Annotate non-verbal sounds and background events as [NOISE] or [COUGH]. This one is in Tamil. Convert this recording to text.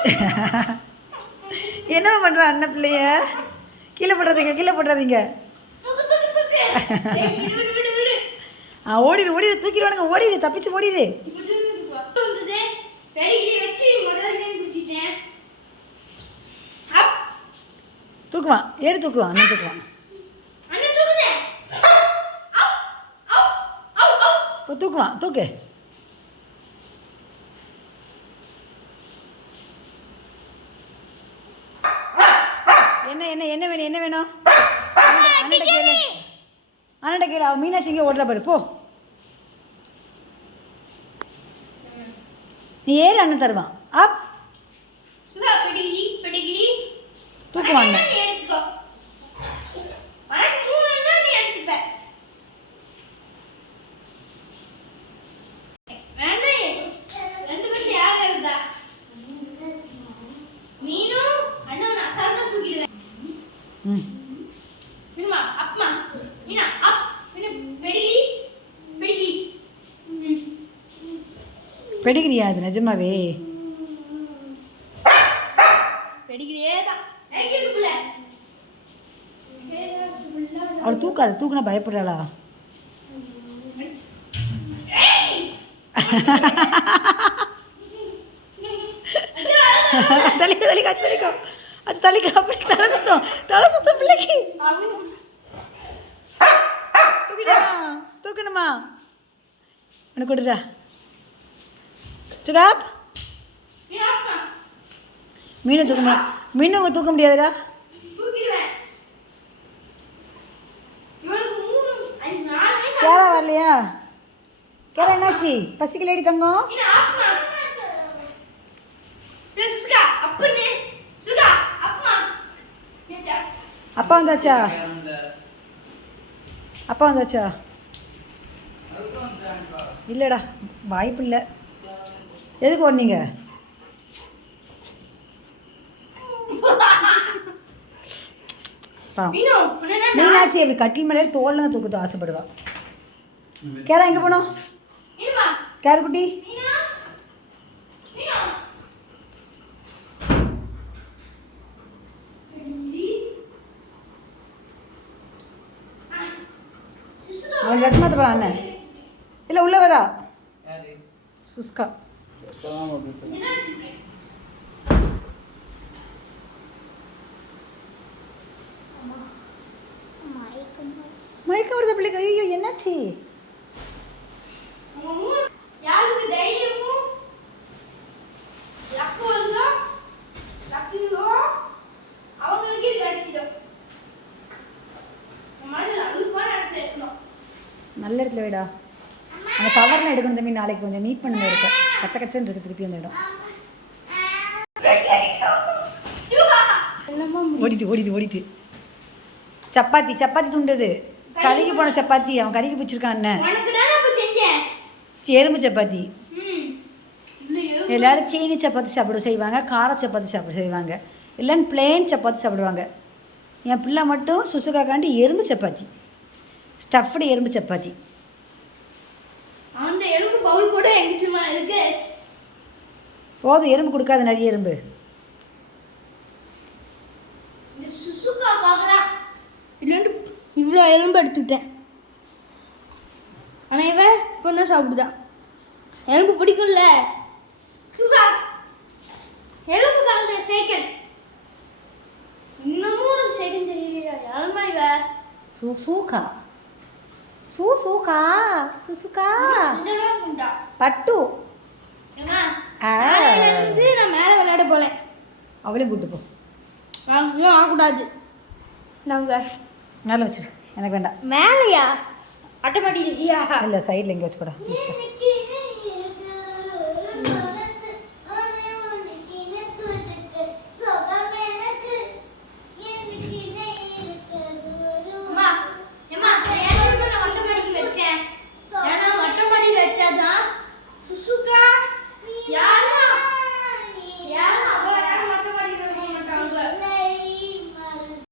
[LAUGHS] என்ன பண்ணுற அண்ணன் பிள்ளைய? கீழே போட்டுறாதீங்க கீழே விடு ஆ ஓடிடு ஓடிடு தூக்கிடுவானுங்க ஓடிடு தப்பிச்சு ஓடிடு. தூக்குவான் ஏறி தூக்குவான் அண்ணன் தூக்குவான் தூக்குவான் தூக்கு. என்ன வேணும் என்ன வேணும்? அண்ணன் கேளு. அண்ணன் கேளு அவன் மீனாட்சி இங்கே ஓடுற பாரு போ. நீ ஏறி அண்ணன் தருவான். அப். சுதா ம் மீனுமா அப்பமா மீனா அப் மீனு பெடிகிரி பெடிகிரி ம் பெடிகிரியா அது நிஜமாவே பெடிகிரியே தான் ஏய் பிள்ளை அவள் தூக்காது தூக்குனா பயப்படுறாளா தலிக்க தலிக்க அச்சு தலிக்கோ அச்சு தலிக்க அப்படி தலை சுத்தம் தலை சுத்தம் பிள்ளைக்கு தூக்கிட்டா தூக்கணுமா உனக்கு கொடுடா சுகாப் மீனா அப்பமா மீனை தூக்க முடியாது மீன் உங்க தூக்க முடியாதுடா கேரா வரலையா கேரா என்னாச்சு பசிக்கலடி தங்கம் அப்பா வந்தாச்சா? அப்பா வந்தாச்சா? இல்லைடா வாய்ப்பு இல்லை எதுக்கு உன்ன மீனாட்சி அப்படி கட்டில் மேலே தோல்ல தான் தூக்கத்து ஆசைப்படுவா. கேரா எங்கே போனோம்? மீனுமா கேர் குட்டி மீனா மீனா அவன் ட்ரெஸ் மாற்ற போகிறான் அண்ணன் இல்லை உள்ளே வரா சுஸ்கா மயக்கம் வருது பிள்ளைக்கு ஐயோ என்னாச்சு நல்ல இடத்துல வைடா. அந்த கவர்லாம் எடுக்கணும் தம்பி நாளைக்கு கொஞ்சம் நீட் பண்ணுங்க இருக்க. கச்ச கச்சன்னு இருக்கு திருப்பி அந்த இடம். ஓடிட்டு ஓடிட்டு ஓடிட்டு. சப்பாத்தி சப்பாத்தி துண்டது. கருகி போன சப்பாத்தி அவன் கருகி பிடிச்சிருக்கான் அண்ணன் எலும்பு சப்பாத்தி. எல்லாரும் சீனி சப்பாத்தி சாப்பிட செய்வாங்க கார சப்பாத்தி சாப்பிட செய்வாங்க. இல்லைன்னு பிளெயின் சப்பாத்தி சாப்பிடுவாங்க. என் பிள்ளை மட்டும் சுசுகாக்காண்டி எறும்பு சப்பாத்தி. ஸ்டஃப்டு எறும்பு சப்பாத்தி. அந்த எலும்பு பவுல் கூட எங்கிட்டமா இருக்கு? போதும் எறும்பு கொடுக்காத நிறைய சுசுக்காக்காகலாம் இல்லைன்ட்டு இவ்வளோ எலும்பு எடுத்துக்கிட்டேன் ஆனால் இவன் இப்போ தான் சாப்பிடுதான். எலும்பு பிடிக்கும்ல. சுகா எலும்புக்காக சைக்கிள் இன்னமும் உனக்கு சைக்கிள் தெரியலையா? யாருமா இவ? சுசூகா சூ சூகா சுசுகா அந்தவே உண்டா பட்டு நான் மேலே விளையாட போலேன் அவளையும் கூட்டு போ. அங்கேயும் ஆகக்கூடாது நாங்கள் மேலே வச்சிரு. எனக்கு வேண்டாம். மேலையா? ஆட்டோமேட்டிக் இல்லை சைடில் எங்கே வச்சுக்கூடா லிஸ்ட்டு